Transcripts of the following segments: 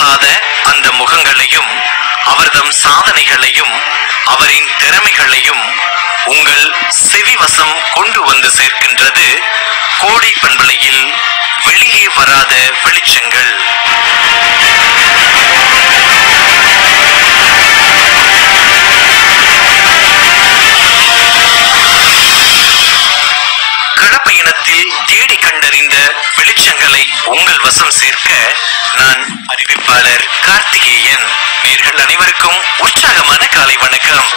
பேசாத அந்த முகங்களையும் அவர்தம் சாதனைகளையும் அவரின் திறமைகளையும் உங்கள் செவிவசம் கொண்டு வந்து சேர்க்கின்றது கோடை பண்பலையில் வெளியே வராத வெளிச்சங்கள். களப்பயணத்தில் தேடி கண்டறிந்த வெளிச்சங்களை உங்கள் வசம் சேர்க்க நான் அறிவிப்பாளர் கார்த்திகேயன். நேயர்கள் அனைவருக்கும் உற்சாகமான காலை வணக்கம்.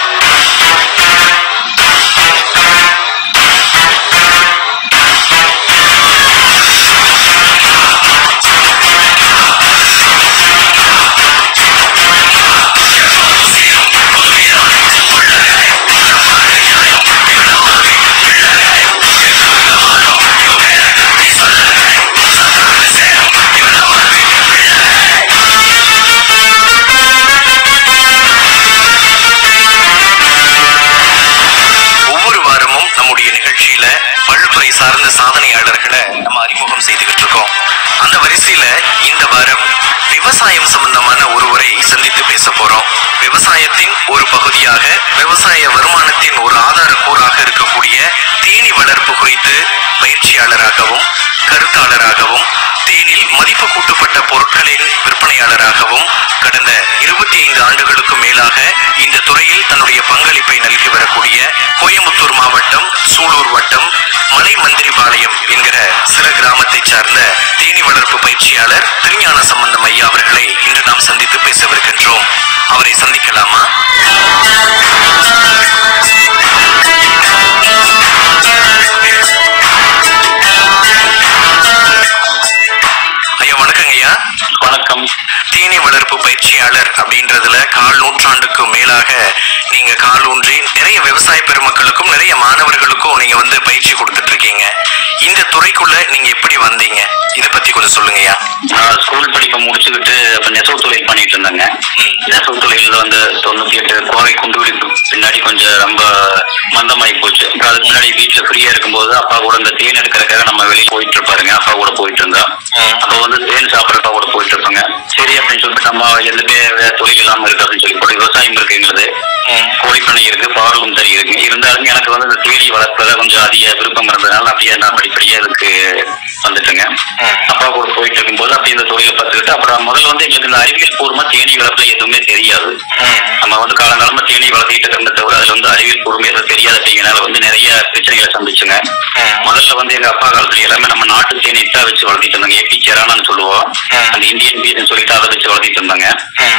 பல்துறை சார்ந்த சாதனையாளர்களை நம்ம அறிமுகம் செய்துகிட்டு இருக்கோம். அந்த வரிசையில இந்த வாரம் விவசாயம் சம்பந்தமான ஒருவரை சந்தித்து பேச போறோம். விவசாயத்தின் ஒரு பகுதியாக விவசாய வருமானத்தின் ஒரு ஆதார கூறாக இருக்கக்கூடிய தேனீ வளர்ப்பு குறித்து பயிற்சியாளராகவும் கருத்தாளராகவும் தேனில் மதிப்பு கூட்டப்பட்ட பொருட்களின் விற்பனையாளராகவும் கடந்த 25 ஆண்டுகளுக்கு மேலாக இந்த துறையில் தன்னுடைய பங்களிப்பை நல்கி வரக்கூடிய கோயம்புத்தூர் மாவட்டம் சூலூர் வட்டம் மலை மந்திரிபாளையம் என்கிற சிறு கிராமத்தை சார்ந்த தேனீ வளர்ப்பு பயிற்சியாளர் திருஞான சம்பந்தம் ஐயா அவர்களை இன்று நாம் சந்தித்து பேசவிருக்கின்றோம். அவரை சந்திக்கலாமா? ஐயா வணக்கங்க ஐயா. வணக்கம். தேனீ வளர்ப்பு பயிற்சியாளர் அப்படின்றதுல 1/4 நூற்றாண்டுக்கு மேலாக நீங்க கால் ஊன்றி நிறைய விவசாய பெருமக்களுக்கும் நிறைய மாணவர்களுக்கும் நீங்க பயிற்சி கொடுத்துட்டு இருக்கீங்க. இந்த துறைக்குள்ள நீங்க எப்படி வந்தீங்க? இதை பத்தி கொஞ்சம் சொல்லுங்கய்யா. நான் ஸ்கூல் படிப்பை முடிச்சுக்கிட்டு நெசவு தொழில் பண்ணிட்டு இருந்தேங்க. நெசவு தொழில 98 கோவை குண்டுவெடிப்பு பின்னாடி கொஞ்சம் ரொம்ப மந்தமாயி போச்சு. அதுக்கு முன்னாடி வீட்டுல ஃப்ரீயா இருக்கும்போது அப்பா கூட இந்த தேன் எடுக்கிறதுக்காக நம்ம வெளியே போயிட்டு இருப்பாருங்க. அப்பா கூட போயிட்டு இருந்தோம். அப்ப தேன் சாப்பிட்றப்பா கூட போயிட்டு இருப்போங்க. சரி அப்படின்னு சொல்லிட்டு நம்ம எதுவுமே தொழில் இல்லாம இருக்கு அப்படின்னு சொல்லி போட்டு விவசாயம் இருக்கு எங்களுக்கு. கோழிப்பண்ணை இருக்கு, பாலும் தறி இருக்கு. இருந்தாலும் எனக்கு இந்த தேனீ வளர்ப்பத கொஞ்சம் அதிக விருப்பம் இருந்ததுனால அப்படியே நான் படிப்படியா இதுக்கு வந்துட்டுங்க. அப்பா கூட போயிட்டு இருக்கும்போது அப்படி இந்த தொழிலை பார்த்துக்கிட்டு அப்புறம் முதல்ல எங்களுக்கு இந்த அறிவியல் பூர்வமா தேனீ வளர்ப்புல எதுவுமே தெரியாது. நம்ம காலங்காலமா தேனீ வளர்த்திட்டு இருந்த தவிர அதுல அறிவியல் பூர்வம் எதுவும் தெரியாது. அப்படிங்கிறனால நிறைய பிரச்சனைகளை சந்திச்சுங்க. முதல்ல எங்க அப்பா காலத்துல எல்லாமே நம்ம நாட்டு தேனீ தான் வச்சு வளர்த்திட்டு இருந்தாங்க. ஏபி செரானான்னு சொல்லுவோம். அந்த இந்தியன் பீஸ்ன்னு சொல்லிட்டு அதை வச்சு வளர்த்திட்டு இருந்தாங்க.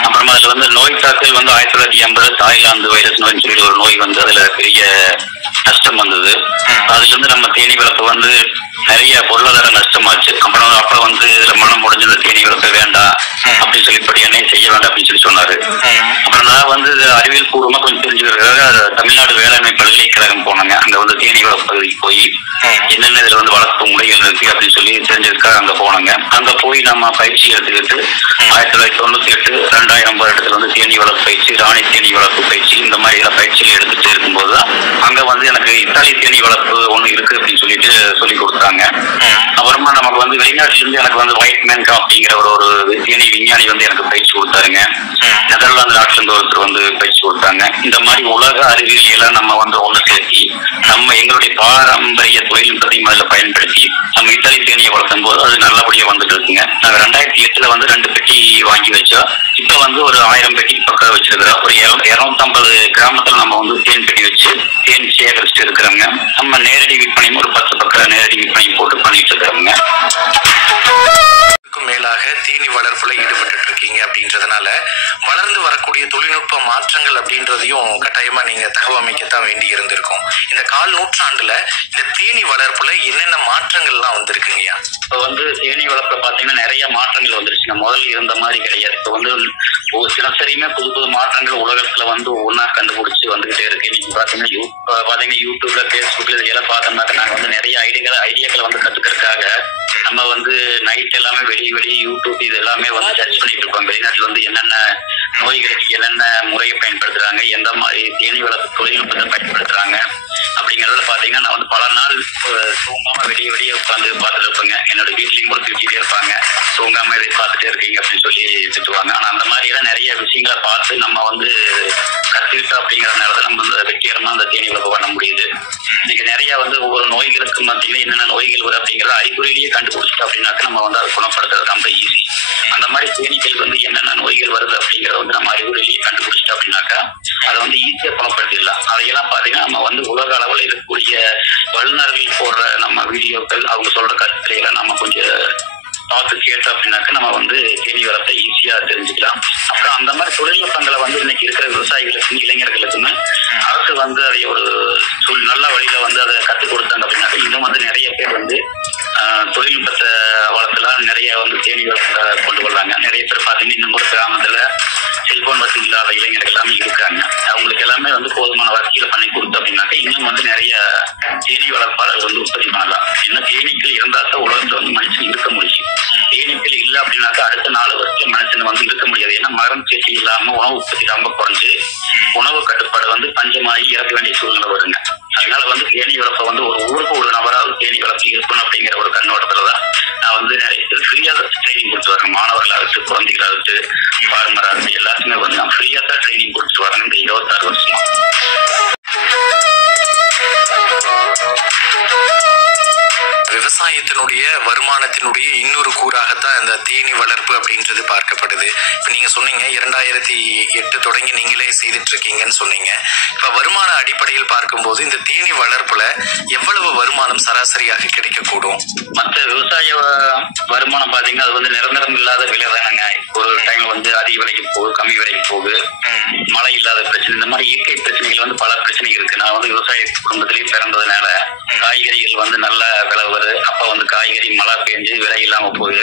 அப்புறமா அதுல நோய் தாக்கல் 1980 தாய்லாந்து வைரஸ் நோய்னு சொல்லிட்டு ஒரு நோய் அதுல பெரிய நஷ்டம் வந்தது. அதுல இருந்து நம்ம தேனீ வளர்ப்பு நிறைய பொருளாதார நஷ்டமாச்சு. அப்புறம் அப்பா இதுல மனம் முடிஞ்ச இந்த தேனீ வளர்க்க வேண்டாம் அப்படின்னு சொல்லி இப்படி என்ன செய்ய வேண்டாம் அப்படின்னு சொல்லி சொன்னாரு. அப்புறம் நான் அறிவியல் பூர்வமா கொஞ்சம் தெரிஞ்சுக்கிறதுக்காக தமிழ்நாடு வேளாண்மை பல்கலைக்கழகம் போனாங்க. அங்க தேனீ வளர்ப்பு பகுதிக்கு போய் என்னென்ன இதுல வளர்ப்பு முறைகள் இருக்கு அப்படின்னு சொல்லி தெரிஞ்சதுக்காக அங்க போனாங்க. அங்க போய் நம்ம பயிற்சி எடுத்துக்கிட்டு 1998 2000 வருடத்துல தேனீ வளர்ப்பு பயிற்சி, ராணி தேனீ வளர்ப்பு பயிற்சி இந்த மாதிரி எல்லாம் பயிற்சிகள் எடுத்துட்டு இருக்கும்போது அங்க எனக்கு இத்தாலி தேனீ வளர்ப்பு ஒண்ணு இருக்கு அப்படின்னு சொல்லிட்டு சொல்லி கொடுத்தாங்க. அப்புறமா நமக்கு வெளிநாட்டுல இருந்து எனக்கு ஒயிட் மேன் அப்படிங்கிற ஒரு தேனீ விஞ்ஞானி எனக்கு பயிற்சி கொடுத்தாருங்க. நெதர்லாந்து நாட்டுல இருந்து ஒருத்தர் பயிற்சி கொடுத்தாங்க. இந்த மாதிரி உலக அறிவியல் எல்லாம் நம்ம ஒண்ணு சேர்த்தி நம்ம எங்களுடைய பாரம்பரிய தொழில்நுட்பத்தையும் அதுல பயன்படுத்தி நம்ம இத்தாலி தேனியை வளர்த்தும் போது அது நல்லபடியா வந்துட்டு இருக்குங்க. நாங்க 2008 2 பெட்டி வாங்கி வச்சோம். இப்ப ஒரு 1000 பெட்டி பக்கம் வச்சிருக்கிறோம். ஒரு 250 கிராமத்துல நம்ம தேன் பெட்டி வச்சு தேன் சேகரிச்சுட்டு இருக்கிறோங்க. நம்ம நேரடி விற்பனையும் ஒரு 10 பக்கம் நேரடி விற்பனையும் போட்டு பண்ணிட்டு இருக்கிறோங்க. மேலாக தேனீ வளர்ப்புல ஈடுபட்டு இருக்கீங்க அப்படின்றதுனால வளர்ந்து வரக்கூடிய தொழில்நுட்ப மாற்றங்கள் அப்படின்றதையும் கட்டாயமா நீங்க தகவமைக்கத்தான் வேண்டி இருந்திருக்கும். இந்த 1/4 நூற்றாண்டுல இந்த தேனீ வளர்ப்புல என்னென்ன மாற்றங்கள்லாம் வந்திருக்குங்கய்யா? இப்ப தேனீ வளர்ப்புல பாத்தீங்கன்னா நிறைய மாற்றங்கள் வந்துருச்சுங்க. முதல்ல இருந்த மாதிரி கிடையாது. இப்ப தினசரியுமே புது புது மாற்றங்கள் உலகத்துல ஒவ்வொன்னா கண்டுபிடிச்சு வந்துகிட்டே இருக்கு. நீங்க பாத்தீங்கன்னா யூடியூப்ல, பேஸ்புக்ல இதெல்லாம் பார்த்தோம்னாக்க நாங்க நிறைய ஐடியாக்களை கத்துக்கிறதுக்காக நம்ம நைட் எல்லாமே வெளியே யூடியூப் இது எல்லாமே சர்ச் பண்ணிட்டு இருப்போம். வெளிநாட்டுல என்னென்ன நோய்களுக்கு என்னென்ன முறையை பயன்படுத்துறாங்க, எந்த மாதிரி தேனீ வளர்ப்பு தொழில்நுட்பத்தை பயன்படுத்துறாங்க அப்படி அப்படிங்கறதுல பாத்தீங்கன்னா நான் வந்து பல நாள் தூங்காம விடிய விடிய உட்காந்து பார்த்துட்டு இருப்பேங்க. என்னோட வீட்லயும் கூட திட்டிகிட்டே இருப்பாங்க, தூங்காம இதை பார்த்துட்டே இருக்கீங்க அப்படின்னு சொல்லி திட்டுவாங்க. ஆனா அந்த மாதிரி எல்லாம் நிறைய விஷயங்களை பார்த்து நம்ம வந்து கத்துக்கிட்டோம் அப்படிங்கறதுனால நம்ம வெற்றிகரமா அந்த தேனி வளர்ப்பு பண்ண முடியுது. இன்னைக்கு நிறைய வந்து ஒவ்வொரு நோய்களுக்கு மத்தியில என்னென்ன நோய்கள் வரும் அப்படிங்கறத அறிகுறியிலேயே கண்டுபிடிச்சிட்டோம் அப்படின்னாக்க நம்ம வந்து அதை குணப்படுத்துறது ரொம்ப ஈஸி. அந்த மாதிரி தேனீக்கள் வந்து என்னென்ன நோய்கள் வருது அப்படிங்கறத வந்து நம்ம அறிகுறியிலேயே கண்டுபிடிச்சிட்டோம் அப்படின்னாக்கா அதை வந்து ஈஸியா குணப்படுத்திடலாம். அதையெல்லாம் பாத்தீங்கன்னா நம்ம வந்து உலக அளவில் இருக்கக்கூடிய வல்லுநர்கள் போடுற நம்ம வீடியோக்கள், அவங்க சொல்ற கருத்துக்களை நம்ம கொஞ்சம் பார்த்து கேட்டோம் அப்படின்னாக்க நம்ம வந்து தேனி வளர்ப்பை ஈஸியா தெரிஞ்சுக்கலாம். அப்புறம் அந்த மாதிரி தொழில்நுட்பங்களை வந்து இன்னைக்கு இருக்கிற விவசாயிகளுக்கும் இளைஞர்களுக்குமே அரசு வந்து அதை ஒரு நல்ல வழியில வந்து அதை கற்றுக் கொடுத்தாங்க அப்படின்னாக்க இன்னும் வந்து நிறைய பேர் வந்து தொழில்நுட்பத்தை வளர்த்தலாம் நிறைய வந்து தேனி வளர்த்த கொண்டு வர்றாங்க. நிறைய பேர் பாத்தீங்கன்னா இன்னும் ஒரு கிராமத்துல செல்போன் வசதி இல்லாத இளைஞர்கள் எல்லாமே இருக்காங்க. அவங்களுக்கு எல்லாமே வந்து போதுமான வசதிகளை பண்ணி கொடுத்தோம் அப்படின்னாக்க இன்னும் வந்து நிறைய தேனி வளர்ப்பாளர்கள் வந்து உற்பத்தி பண்ணலாம். இன்னும் தேனீக்கள் இருந்தால்தான் உலகத்துல வந்து மனுஷன் இருக்க முடியும். தேனீக்கள் இல்லை அப்படின்னாக்கா அடுத்த 4 வருஷத்துல மனுஷன் வந்து இருக்க முடியாது. ஏன்னா மரம் செடி இல்லாம உணவு உற்பத்தி ரொம்ப குறைஞ்சு உணவு கட்டுப்பாடு வந்து பஞ்சமாகி இறக்க வேண்டிய சூழ்நிலை வருங்க. அதனால வந்து தேனி வளர்ப்பை வந்து ஒரு ஊருக்கு ஒரு நபராவது தேனி வளர்ப்பு இருக்கணும் அப்படிங்கிற ஒரு கண்ணோட்டத்துலதான் நான் வந்து நிறைய பேர் ஃப்ரீயா ட்ரைனிங் கொடுத்து வரேன். மாணவர்களாகட்டும், குழந்தைகளாகட்டும், ஃபார்மராகட்டும் எல்லாத்துக்குமே வந்து நான் ஃப்ரீயா தான் ட்ரைனிங் கொடுத்துட்டு வரேன் இந்த 26 வருஷமா. விவசாயத்தினுடைய வருமானத்தினுடைய இன்னொரு கூறாகத்தான் இந்த தேனி வளர்ப்பு அப்படின்றது பார்க்கப்படுது. இப்ப நீங்க சொன்னீங்க 2008 தொடங்கி நீங்களே செய்துட்டு இருக்கீங்கன்னு சொன்னீங்க. இப்ப வருமான அடிப்படையில் பார்க்கும்போது இந்த தேனி வளர்ப்புல எவ்வளவு வருமானம் சராசரியாக கிடைக்கக்கூடும்? மற்ற விவசாய வருமானம் பாத்தீங்கன்னா அது வந்து நிரந்தரம் இல்லாத விலை தானங்க. ஒரு டைம் வந்து அதிக விலைக்கு போகுது, கம்மி விலைக்கு போகுது, மழை இல்லாத பிரச்சனை, இந்த மாதிரி இயற்கை பிரச்சனைகள் வந்து பல பிரச்சனை இருக்கு. நான் வந்து விவசாய குடும்பத்திலேயே பிறந்ததுனால காய்கறிகள் வந்து நல்ல விலை வருது. அப்ப வந்து காய்கறி மழை பெஞ்சு விலை இல்லாம போகுது.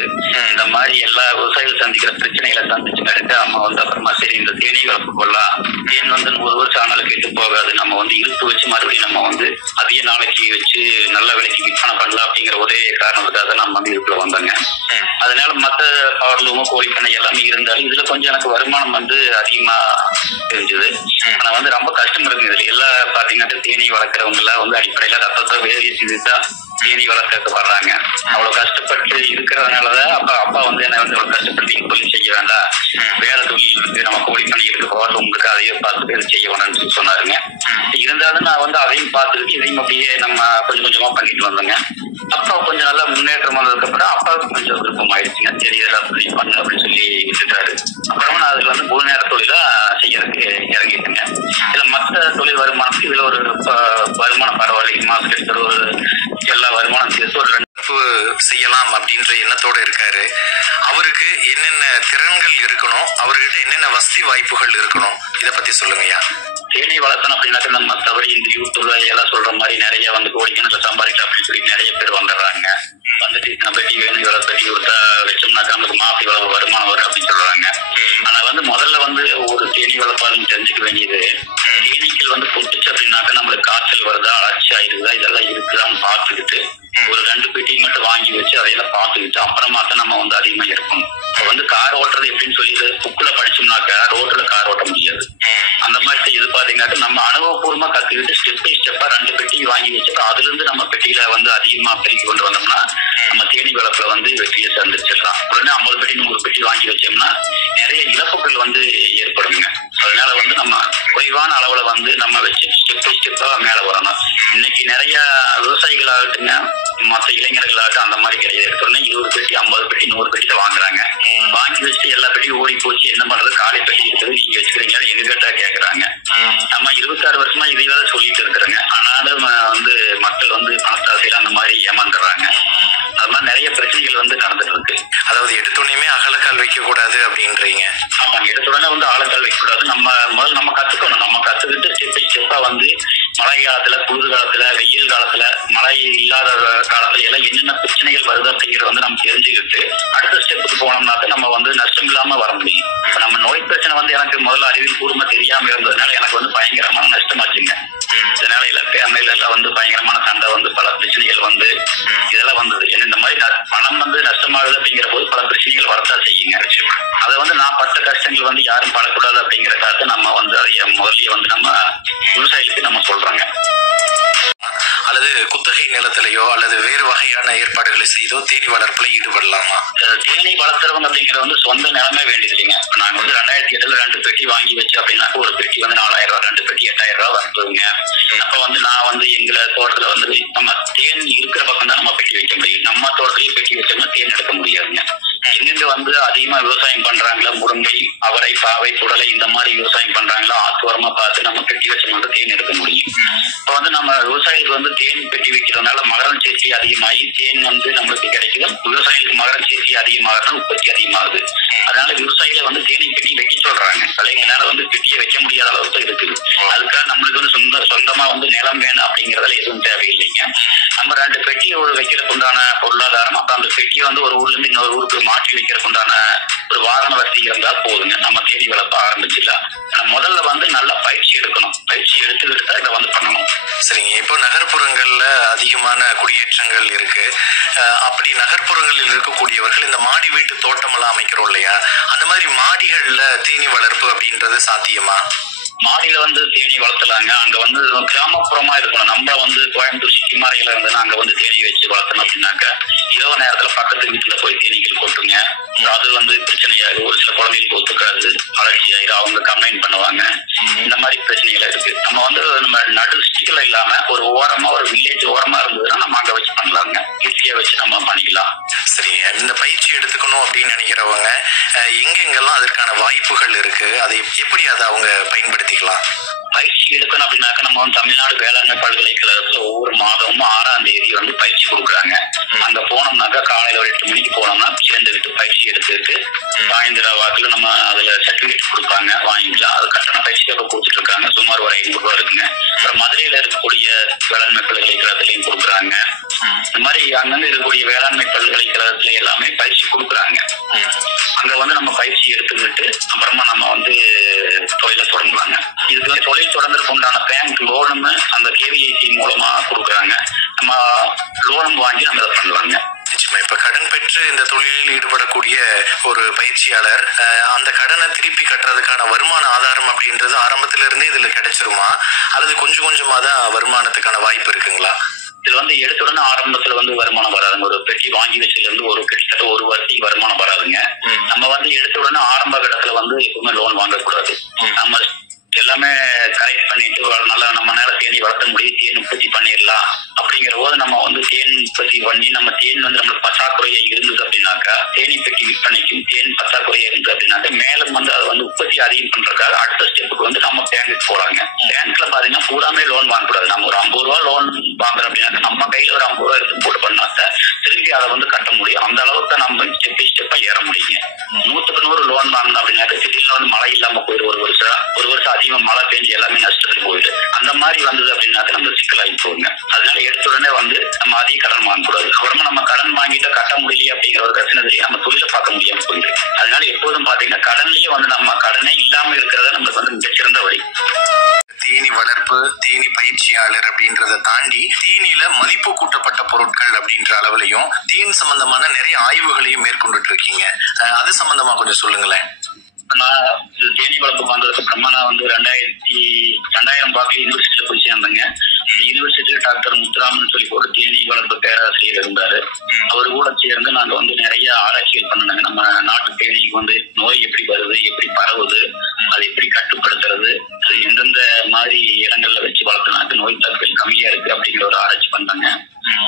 இந்த மாதிரி எல்லா விவசாயிகள் சந்திக்கிற பிரச்சனைகளை சந்திச்சு நடக்க நம்ம வந்து அப்புறமா சரி இந்த தேனி வளர்ப்பு கொள்ளலாம். தேன் வந்து 100 வருஷம் ஆனாலும் கெட்டு போகாது, நம்ம வந்து இருப்பு வச்சு மறுபடியும் நம்ம வந்து அதிக நாளைக்கு வச்சு நல்ல விலைக்கு விற்பனை பண்ணலாம் அப்படிங்கிற ஒரே காரணத்துக்காக நம்ம வந்து இதுக்குள்ள வந்தோங்க. அதனால மற்ற பவர்லூமோ கோழி பண்ணை எல்லாமே இருந்தாலும் இதுல கொஞ்சம் எனக்கு வருமானம் வந்து அதிகமா தெரிஞ்சது. ஆனா வந்து ரொம்ப கஷ்டம் இருக்கு. இதுல எல்லாம் பாத்தீங்கன்னா தேனி வளர்க்குறவங்க எல்லாம் வந்து அடிப்படையில ரத்தத்தை வேலையை செஞ்சுதான் தேனி வளர்க்கறதுக்கு வர்றாங்க. அவ்வளவு கஷ்டப்பட்டு இருக்கிறதுனாலதான் அப்பா வந்து என்ன வந்து அவ்வளவு கஷ்டப்பட்டு நீங்க தொழில் செய்ய வேண்டாம், வேற தொழில் இருக்கு, நம்ம கோழி பண்ணி இருக்கு, பவர் உங்களுக்கு அதையே பார்த்துட்டு செய்ய வேணாம்னு சொன்னாருங்க. இருந்தாலும் நான் வந்து அதையும் பார்த்துக்கிட்டு இதையும் அப்படியே நம்ம கொஞ்சம் கொஞ்சமா பண்ணிட்டு வந்தோங்க. அப்பா கொஞ்சம் நல்லா முன்னேற்றம் வந்ததுக்கு அப்புறம் அப்பாவுக்கு கொஞ்சம் விருப்பம் ஆயிடுச்சுங்க. சரி இதெல்லாம் பண்ணு அப்படின்னு சொல்லி விட்டுட்டாரு. அப்புறமா நான் அதுல வந்து முழு நேர தொழிலா செய்யறதுக்கு இறங்கிட்டேங்க. இதுல மற்ற தொழில் வருமானத்துக்கு இதுல ஒரு வருமானம் பரவாயில்ல, மாசத்துக்கு ஒரு எல்லா வருமானம் சேர்த்து ஒரு 2 செய்யலாம் அப்படின்ற எண்ணத்தோட இருக்காரு. அவருக்கு என்னென்ன திறன்கள் இருக்கணும், அவர்கிட்ட என்னென்ன வசதி வாய்ப்புகள் இருக்கணும், இத பத்தி சொல்லுங்கய்யா. தேனி வளர்த்தணும் அப்படின்னாக்க நம்ம மற்றபடி இந்த யூடியூப்ல எல்லாம் சொல்ற மாதிரி நிறைய வந்து கோடிக்கணக்கில் சம்பாதிக்கலாம் அப்படின்னு சொல்லி நிறைய பேர் வந்துடுறாங்க. வந்துட்டு நம்ம பெட்டி வேணும் இவ்வளவு பெட்டி கொடுத்தா வச்சோம்னாக்கா நமக்கு மாசம் இவ்வளவு வருமானம் வரும் அப்படின்னு சொல்றாங்க. ஆனா வந்து முதல்ல வந்து ஒரு தேனி வளர்ப்பாளன்னு தெரிஞ்சுக்க வேண்டியது, தேனீக்கள் வந்து பொட்டுச்சு அப்படின்னாக்கா நம்மளுக்கு காய்ச்சல் வருதா, அலர்ச்சி ஆயிருக்குதா, இதெல்லாம் இருக்குதான்னு பார்த்துக்கிட்டு ஒரு 2 பெட்டி மட்டும் வாங்கி வச்சு அதையெல்லாம் பார்த்துக்கிட்டு அப்புறமா தான் நம்ம வந்து அதிகமா இருக்கணும். வந்து கார் ஓட்டுறது எப்படின்னு சொல்லி புக்குல படிச்சோம்னாக்கா ரோட்ல கார் ஓட்ட முடியாது. அந்த மாதிரி இது பாத்தீங்கன்னா நம்ம அனுபவபூர்வமா கத்துக்கிட்டு ஸ்டெப் பை ஸ்டெப்பா 2 பெட்டி வாங்கி வச்சுட்டு அதுல இருந்து நம்ம பெட்டியில வந்து அதிகமா பெருக்கி கொண்டு வந்தோம்னா நம்ம தேனி வளர்ப்புல வந்து வெற்றியை சந்திச்சிடலாம். உடனே 50 பெட்டி 100 பெட்டி வாங்கி வச்சோம்னா நிறைய இழப்புகள் வந்து ஏற்படுங்க. அதனால வந்து நம்ம குறைவான அளவுல வந்து நம்ம வச்சு ஸ்டெப் பை ஸ்டெப்பா மேல வரணும். இன்னைக்கு நிறைய விவசாயிகள் ஆகட்டுங்க, மற்ற இளைஞர்களாகட்டும் அந்த மாதிரி கிடையாது. உடனே 20 பெட்டி 50 பெட்டி 100 பெட்டி தான் வாங்குறாங்க. வாங்கி வச்சுட்டு எல்லா பெட்டியும் ஓடி போச்சு, என்ன பண்றது, காலி பெட்டி இருக்குது நீங்க வச்சுக்கிறீங்களா எங்க கேட்டா கேட்கறாங்க. நம்ம 26 வருஷமா இதைதான் சொல்லிட்டு இருக்கிறோங்க. ஆனாலும் வந்து மக்கள் வந்து பணத்தாசையில அந்த மாதிரி ஏமாந்துடுறாங்க. அது மாதிரி நிறைய பிரச்சனைகள் வந்து நடந்துட்டு இருக்கு. அதாவது எடுத்தோடனே அகலக்கால் வைக்க கூடாது அப்படின்றீங்க. ஆமா, எடுத்தோடனே வந்து ஆழக்கால் வைக்க கூடாது. முதல்ல நம்ம கத்துக்கணும். நம்ம கத்துக்கிட்டு ஸ்டெப் பை ஸ்டெப்பா வந்து மழை காலத்துல, குளிர் காலத்துல, வெயில் காலத்துல, மழை இல்லாத காலத்துல எல்லாம் என்னென்ன பிரச்சனைகள் வருது அப்படிங்கறத வந்து நம்ம தெரிஞ்சுக்கிட்டு அடுத்த ஸ்டெப்புக்கு போனோம்னாக்க நம்ம வந்து நஷ்டம் இல்லாம வர முடியும். நம்ம நோய் பிரச்சனை வந்து எனக்கு முதல்ல அறிவியல் பூர்வமா தெரியாம இருந்ததுனால எனக்கு வந்து பயங்கரமான நஷ்டமாச்சுங்க. இதனால ஃபேமிலில எல்லாம் வந்து பயங்கரமான சண்டை வந்து பல பிரச்சனைகள் வந்து இதெல்லாம் வந்தது. இந்த மாதிரி பணம் வந்து நஷ்டமாகுது அப்படிங்கிற போது பல பிரச்சனைகள் வரத்தான் செய்யுங்க. அதை வந்து நான் பட்ட கஷ்டங்கள் வந்து யாரும் படக்கூடாது அப்படிங்கிற காரணத்தை நம்ம வந்து அதை முதல்லயே வந்து நம்ம விவசாயிகளுக்கு நம்ம சொல்றோங்க. அல்லது குத்தகை நிலத்திலேயோ அல்லது வேறு வகையான ஏற்பாடுகளை செய்தோ தேனி வளர்ப்புல ஈடுபடலாமா? தேனி வளர்த்துறவங்க அப்படிங்கிறது வந்து சொந்த நிலமே வேண்டியது இல்லைங்க. இப்ப நாங்க வந்து 2008 2 பெட்டி வாங்கி வச்சு அப்படின்னாக்க ஒரு பெட்டி வந்து 4000 ரூபாய், 2 பெட்டி 8000 ரூபாய் வந்துருங்க. அப்ப வந்து நான் வந்து எங்களை தோட்டத்துல வந்து நம்ம தேன் இருக்கிற பக்கம் தான் நம்ம பெட்டி வைக்க முடியும். நம்ம தோட்டத்திலேயே பெட்டி வச்சோம்னா தேன் எடுக்க முடியாதுங்க. எங்கெங்க வந்து அதிகமா விவசாயம் பண்றாங்களா, முருங்கை, அவரை, பாவை, புடலை இந்த மாதிரி விவசாயம் பண்றாங்களா, ஆத்துவரமா பார்த்து நம்ம பெட்டி வச்சோம்னா தேன் எடுக்க முடியும். இப்ப வந்து நம்ம விவசாயிகளுக்கு வந்து தேன் பெட்டி வைக்கிறதுனால மகரம் சேர்க்கை அதிகமாகி தேன் வந்து நம்மளுக்கு கிடைக்குது. விவசாயிகளுக்கு மகரம் சேர்க்கை அதிகமாகிறது, உற்பத்தி அதிகமாகுது. அதனால விவசாயிகளை வந்து தேனி பெட்டி வைக்க சொல்றாங்க. கலைஞனால வந்து பெட்டியை வைக்க முடியாத அளவுக்கு இருக்குது. அதுக்காக நம்மளுக்கு வந்து சொந்தமா வந்து நிலம் வேணும் அப்படிங்கறதுல எதுவும் தேவையில்லைங்க. நம்ம 2 பெட்டி வைக்கிறதுக்கு உண்டான பொருளாதாரம், அப்ப அந்த பெட்டியை வந்து ஒரு ஊர்ல இருந்து இன்னொரு ஊருக்கு மாற்றி வைக்கிறதுக்கு உண்டான ஒரு வாகன வசதி இருந்தா போதுங்க. நம்ம தேனி வளர்ப்ப ஆரம்பிச்சிடலாம். ஆனா முதல்ல வந்து நல்லா பயிற்சி எடுக்கணும். பயிற்சி எடுத்துக்கிட்டு தான் இதை வந்து பண்ணணும். சரிங்க. இப்போ நகர்ப்புறங்கள்ல அதிகமான குடியேற்றங்கள் இருக்கு. அப்படி நகர்ப்புறங்களில் இருக்கக்கூடியவர்கள் இந்த மாடி வீட்டு தோட்டம் எல்லாம் அமைக்கிறோம் இல்லையா, அந்த மாதிரி மாடிகள்ல தேனி வளர்ப்பு அப்படின்றது சாத்தியமா? மாடியில வந்து தேனி வளர்த்தலாங்க. அங்க வந்து கிராமப்புறமா இருக்கணும். நம்ம வந்து கோயம்புத்தூர் சிட்டி மாதிரில இருந்து அங்க வந்து தேனி வச்சு வளர்த்தணும் அப்படின்னாக்க இரவு நேரத்துல பக்கத்து வீட்டுல போய் தேனீக்கள் கொட்டுங்க. அது வந்து பிரச்சனையாகும். ஒரு சில குழந்தைகளுக்கு ஒத்துக்காது, அலர்ஜி ஆயிரும், அவங்க கம்ப்ளைண்ட் பண்ணுவாங்க. இந்த மாதிரி பிரச்சனைகள் இருக்கு. நம்ம வந்து நம்ம நடு சிட்டிக்குள்ள இல்லாம ஒரு ஓரமா, ஒரு வில்லேஜ் ஓரமா இருந்ததுன்னா நம்ம அங்க வச்சு பண்ணலாங்க. ஈஸியா வச்சு நம்ம பண்ணிக்கலாம். சரிங்க. இந்த பயிற்சி எடுத்துக்கணும் அப்படின்னு நினைக்கிறவங்க எங்கெங்கெல்லாம் அதற்கான வாய்ப்புகள் இருக்கு, அதை எப்படி அதை அவங்க பயன்படுத்திக்கலாம்? பயிற்சி எடுக்கணும் அப்படின்னாக்க நம்ம வந்து தமிழ்நாடு வேளாண்மை பல்கலைக்கழகத்துல ஒவ்வொரு மாதமும் 6ஆம் தேதி வந்து பயிற்சி கொடுக்குறாங்க. அங்க போனோம்னாக்கா காலையில ஒரு 8 மணிக்கு போனோம்னா சேர்ந்துக்கிட்டு பயிற்சி எடுத்துக்கிட்டு சாயந்தர வாக்குல நம்ம அதுல சர்டிபிகேட் கொடுப்பாங்க, வாங்கிக்கலாம். அது கட்டண பயிற்சி அப்ப கொடுத்துட்டு இருக்காங்க. சுமார் ஒரு 500 ரூபாய் இருக்குங்க. அப்புறம் மதுரையில இருக்கக்கூடிய வேளாண்மை பல்கலைக்கழகத்திலையும் கொடுக்குறாங்க. இந்த மாதிரி அங்கிருந்து இருக்கக்கூடிய வேளாண்மை பல்கலைக்கழகத்துல எல்லாமே பயிற்சி கொடுக்குறாங்க. அங்க வந்து நம்ம பயிற்சி எடுத்துக்கிட்டு அப்புறமா நம்ம வந்து தொழிலை தொடங்கலாங்க. இதுக்கு தொழில் தொடங்குறதுக்கு உண்டான பேங்க் லோனும் அந்த KVIC மூலமா கொடுக்குறாங்க. நம்ம லோனும் வாங்கி நம்ம இதை பண்ணலாங்க. இப்ப கடன் பெற்று இந்த தொழிலில் ஈடுபடக்கூடிய ஒரு பயிற்சியாளர் அந்த கடனை திருப்பி கட்டுறதுக்கான வருமான ஆதாரம் அப்படின்றது ஆரம்பத்தில இருந்தே இதுல கிடைச்சிருமா, அல்லது கொஞ்சம் கொஞ்சமா தான் வருமானத்துக்கான வாய்ப்பு இருக்குங்களா? இதுல வந்து எடுத்த உடனே ஆரம்பத்துல வந்து வருமானம் வராதுங்க. ஒரு பெட்டி வாங்கி வச்சதுல இருந்து கிட்டத்தட்ட ஒரு வருஷத்துக்கு வருமானம் வராதுங்க. நம்ம வந்து எடுத்த உடனே ஆரம்ப கட்டத்துல வந்து எப்பவுமே லோன் வாங்கக்கூடாது. நம்ம எல்லாமே கரெக்ட் பண்ணிட்டு நல்லா நம்ம நேரம் தேனி வளர்த்த முடியும், தேன் உற்பத்தி பண்ணிடலாம் அப்படிங்கிற போது நம்ம வந்து தேன் உற்பத்தி பண்ணி நம்ம தேன் வந்து நம்மளுக்கு பற்றாக்குறையா இருந்தது அப்படின்னாக்கா, தேனி பெட்டி விற்பனைக்கும் தேன் பற்றாக்குறையா இருந்தது அப்படின்னாக்கா மேலும் வந்து அதை வந்து உற்பத்தி அதிகம் பண்றதுக்காக அடுத்த ஸ்டெப்புக்கு வந்து நம்ம பேங்க்குக்கு போறாங்க. பேங்க்ல பாத்தீங்கன்னா பூராமே லோன் வாங்கக்கூடாது. நம்ம ஒரு 50 ரூபா லோன் வாங்குறோம் அப்படின்னாக்கா நம்ம கையில ஒரு 50 ரூபா எடுத்து போட்டு பண்ணாக்க திருப்பி அதை வந்து கட்ட முடியும். அந்த அளவுக்கு நம்ம ஸ்டெப் பை ஸ்டெப்பா ஏற முடியுங்க. 100க்கு 100 லோன் வாங்கணும் அப்படின்னாக்கா திடீர்னு வந்து மழை இல்லாம போயிடும். ஒரு வருஷம் அதிகமா மழை பெஞ்சு எல்லாமே நஷ்டத்துக்கு போயிடுது. அந்த மாதிரி வந்தது அப்படின்னாக்க நம்ம சிக்கலாகி போகுங்க. அதனால எடுத்த உடனே வந்து நம்ம அதிக கடன் வாங்கக்கூடாது. அப்புறமா நம்ம கடன் வாங்கிட்டு கட்ட முடியல அப்படிங்கிற ஒரு பிரச்சனை தெரியும், நம்ம தொழிலை பார்க்க முடியாம போயிடுது. அதனால எப்போதும் பாத்தீங்கன்னா கடன்லயே வந்து நம்ம கடனே இல்லாம இருக்கிறத நம்மளுக்கு வந்து மிகச்சிறந்த வழி. தேனி வளர்ப்பு, தேனி பயிற்சியாளர் அப்படின்றத தாண்டி தேனியில மதிப்பு கூட்டப்பட்ட பொருட்கள் அப்படின்ற அளவுலையும் தேன் சம்பந்தமான நிறைய ஆய்வுகளையும் மேற்கொண்டுட்டு இருக்கீங்க. அது சம்பந்தமா கொஞ்சம் சொல்லுங்களேன். நான் தேனி வளர்ப்பு வந்ததுக்கு அப்புறமா நான் வந்து 2000 வாக்கில் யூனிவர்சிட்டியில போய் சேர்ந்தேங்க. யூனிவர்சிட்டியில டாக்டர் முத்துராமன் சொல்லி ஒரு தேனி வளர்ப்பு பேராசிரியர் இருந்தாரு. அவரு கூட சேர்ந்து நாங்க வந்து நிறைய ஆராய்ச்சிகள் பண்ணாங்க. நம்ம நாட்டு தேனிக்கு வந்து நோய் எப்படி வருது, எப்படி பரவுது, அதை எப்படி கட்டுப்படுத்துறது, அது எந்தெந்த மாதிரி இடங்கள்ல வச்சு வளர்த்தனாக்க நோய் தாக்குதல் கம்மியா இருக்கு அப்படிங்கிற ஒரு ஆராய்ச்சி பண்ணாங்க.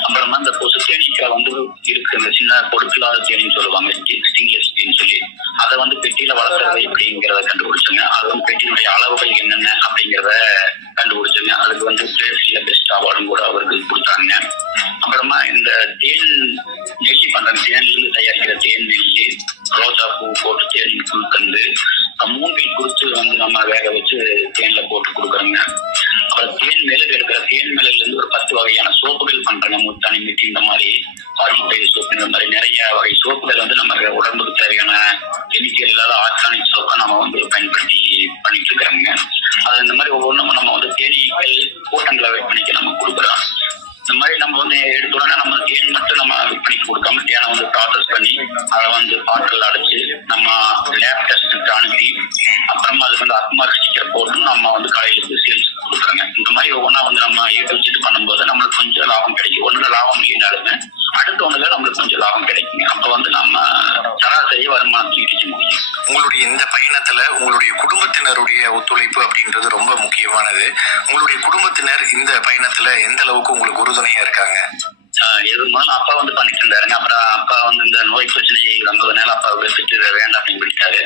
அப்புறமா இந்த கொசு தேனீக்கா வந்து இருக்கு, இந்த சின்ன கொடுக்கலாத தேனின்னு சொல்லுவாங்க, ஸ்டிங்லெஸ் தேனின்னு சொல்லி, அதை வந்து பெட்டியில வளர்த்துறது எப்படிங்கிறத கண்டுபிடிச்சுங்க. அது வந்து பெட்டியினுடைய அளவுகள் என்னென்ன அப்படிங்கிறத கண்டுபிடிச்சுங்க. அதுக்கு வந்து பெஸ்ட் அவார்டும் கூட அவருக்கு கொடுத்தாங்க. அப்புறமா இந்த தேன் நெல்லி பண்றாங்க, தேன்ல இருந்து தயாரிக்கிற தேன் நெல்லி, ரோஜா பூ போட்டு தேன் குழுக்கண்டு, மூங்கில் குறிச்சு வந்து நம்ம வேக வச்சு தேன்ல போட்டு கொடுக்குறோங்க. அப்புறம் தேன் மெழுகு எடுக்கிற தேன் மெழுகுல இருந்து ஒரு 10 வகையான சோப்புகள் பண்றாங்க. முத்தானி மிட்டி இந்த மாதிரி, சோப்பு இந்த மாதிரி நிறைய வகை சோப்புகள் வந்து நம்ம உடம்புக்கு தேவையான கெமிக்கல் இல்லாத ஆர்கானிக் சோப்பை நம்ம வந்து பயன்படுத்தி பண்ணிட்டு இருக்கிறோங்க. அது இந்த மாதிரி ஒவ்வொன்றும் நம்ம வந்து தேனீக்கள் கூட்டங்களை விற்பனைக்கு நம்ம கொடுக்குறோம். இந்த மாதிரி நம்ம வந்து எடுத்தோடனே நம்ம தேன் மட்டும் நம்ம விற்பனைக்கு கொடுக்காம தேனை வந்து ப்ராசஸ் பண்ணி அதை வந்து பாட்டில் அடைச்சு நம்ம லேப் டெஸ்ட்டுக்கு அனுப்பி அப்புறமா அதுக்கு வந்து அக்மார்க் ஸ்டிக்கர் போட்டு நம்ம வந்து கடையிலுக்கு சேல்ஸ் கொடுக்குறோங்க. இந்த மாதிரி ஒவ்வொன்றா வந்து நம்ம வச்சுட்டு பண்ணும்போது நம்மளுக்கு கொஞ்சம் பயணத்துல உங்களுடைய குடும்பத்தினருடைய ஒத்துழைப்பு அப்படின்றது ரொம்ப முக்கியமானது. உங்களுடைய குடும்பத்தினர் இந்த பயணத்துல எந்த அளவுக்கு உங்களுக்கு உறுதுணையா இருக்காங்க? எதுமாலும் அப்பா வந்து பண்ணிட்டு இருந்தாருங்க. அப்புறம் அப்பா வந்து இந்த நோய் பிரச்சனை வந்ததுனால அப்பா விட்டுட்டு வேண்டாம் அப்படின்னு சொல்லிட்டாரு.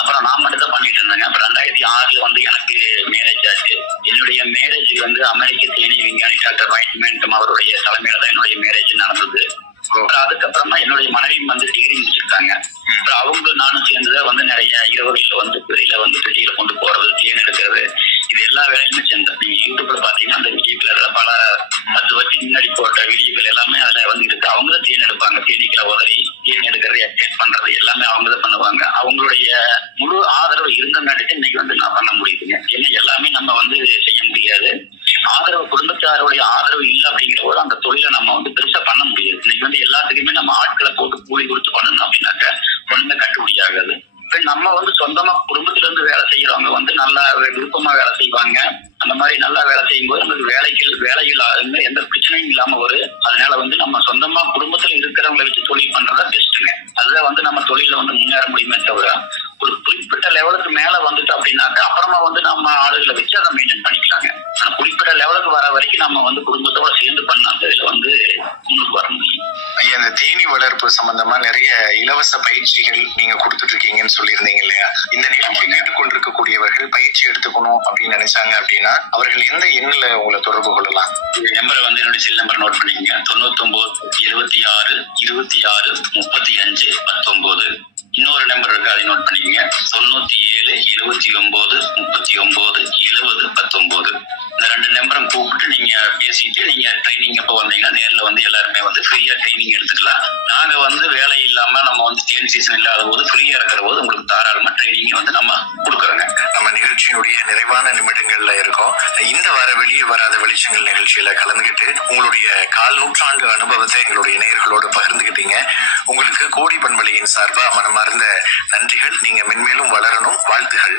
அப்புறம் நான் மட்டும் தான் பண்ணிட்டு இருந்தேங்க. அப்புறம் 2006 வந்து எனக்கு மேரேஜ் ஆச்சு. என்னுடைய மேரேஜ் வந்து அமெரிக்க தேனி விஞ்ஞானி டாக்டர் வைட்மேன்டம் அவருடைய தலைமையில தான் என்னுடைய மேரேஜ் நடந்தது. அப்புறம் அதுக்கப்புறமா என்னுடைய மனைவி வந்து டிகிரி முடிச்சிருக்காங்க. அப்புறம் அவங்க நானும் சேர்ந்துதான் வந்து நிறைய இரவுகளில் வந்து வெளியில வந்து பெட்டியில கொண்டு போறது, தேன் எடுக்கிறது, இது எல்லா வேலையுமே சேர்ந்தேன். நீங்க யூடியூப்ல பாத்தீங்கன்னா அந்த வீடியோக்கள் பல 10 வருஷத்துக்கு முன்னாடி போட்ட வீடியோக்கள் எல்லாமே அதுல வந்து இருக்கு. அவங்க தான் தேன் எடுப்பாங்க, தேனீக்களை உதறி தேன் எடுக்கிறது, எக்ஸ்டேட் பண்றது எல்லாமே அவங்க தான் பண்ணுவாங்க. அவங்களுடைய முழு ஆதரவு இருந்தங்காட்டி இன்னைக்கு வந்து நான் பண்ண முடியுதுங்க. ஏன்னா எல்லாமே நம்ம வந்து செய்ய முடியாது. ஆதரவு, குடும்பத்தாருடைய ஆதரவு இல்லை அப்படிங்கிற போது அந்த தொழிலை நம்ம வந்து பெருசா பண்ண முடியாது. இன்னைக்கு வந்து எல்லாத்துக்குமே நம்ம ஆட்களை போட்டு கூலி கொடுத்து பண்ணணும் அப்படின்னாக்க ஒண்ணுமே கட்டுப்படியாகாது. நம்ம வந்து சொந்தமா குடும்பத்துல இருந்து வேலை செய்யறவங்க வந்து நல்லா விருப்பமா வேலை செய்வாங்க. அந்த மாதிரி நல்லா வேலை செய்யும் போது நமக்கு வேலைகள் எந்த பிரச்சனையும் இல்லாம வரும். அதனால வந்து நம்ம சொந்தமா குடும்பத்துல இருக்கிறவங்களை வச்சு தொழில் பண்றதா பெஸ்ட்டுங்க. அதுதான் வந்து நம்ம தொழில வந்து முன்னேற முடியுமே தவிர ஒரு குறிப்பிட்ட லெவலுக்கு மேல வந்துட்டு அப்படின்னாக்க அப்புறமா வந்து நம்ம ஆளுகளை வச்சு அதை மெயின்டைன் பண்ணிக்கலாங்க. ஆனா குறிப்பிட்ட லெவலுக்கு வர வரைக்கும் நம்ம வந்து குடும்பத்தோட சேர்ந்து பண்ண அதுல வந்து முன்னுக்கு வர முடியும். ஐயா, இந்த தேனி வளர்ப்பு சம்பந்தமா நிறைய இலவச பயிற்சிகள் நீங்க கொடுத்துட்டு இருக்கீங்கன்னு சொல்லியிருந்தீங்க இல்லையா? இந்த நிகழ்ச்சி கேட்டுக்கொண்டிருக்கக்கூடியவர்கள் பயிற்சி எடுத்துக்கணும் அப்படின்னு நினைச்சாங்க அப்படின்னா அவர்கள் எந்த எண்ணில் உங்களை தொடர்பு கொள்ளலாம்? நம்பரை வந்து என்னுடைய செல் நம்பர் நோட் பண்ணிக்கங்க. 99 26 26 35 19. இன்னொரு நம்பர் இருக்கு, அதை நோட் பண்ணிக்கங்க. 97 29 39 70 19. இந்த 2 நம்பரும் கூப்பிட்டு நீங்க பேசிட்டு நீங்க ட்ரைனிங் அப்ப வந்தீங்கன்னா நேரில் வந்து எல்லாருமே வந்து ஃப்ரீயா ட்ரைனிங் எடுத்துக்கலாம். நாங்க வந்து வேலை இல்லாம நம்ம வந்து தேன் சீசன் இல்லாத போது ஃப்ரீயா இருக்கிற போது உங்களுக்கு தாராளமா ட்ரைனிங் வந்து நம்ம கொடுக்குறோங்க. நம்ம நிகழ்ச்சியினுடைய நிறைவான நிமிடங்கள்ல இருக்கோம். இந்த வார வெளியே வராத வெளிச்சங்கள் நிகழ்ச்சியில கலந்துகிட்டு உங்களுடைய 1/4 நூற்றாண்டு அனுபவத்தை எங்களுடைய நேயர்களோடு பகிர்ந்துகிட்டீங்க. உங்களுக்கு கோடி பண்பலையின் சார்பா மனமார்ந்த நன்றிகள். நீங்க மென்மேலும் வளரணும். வாழ்த்துகள்.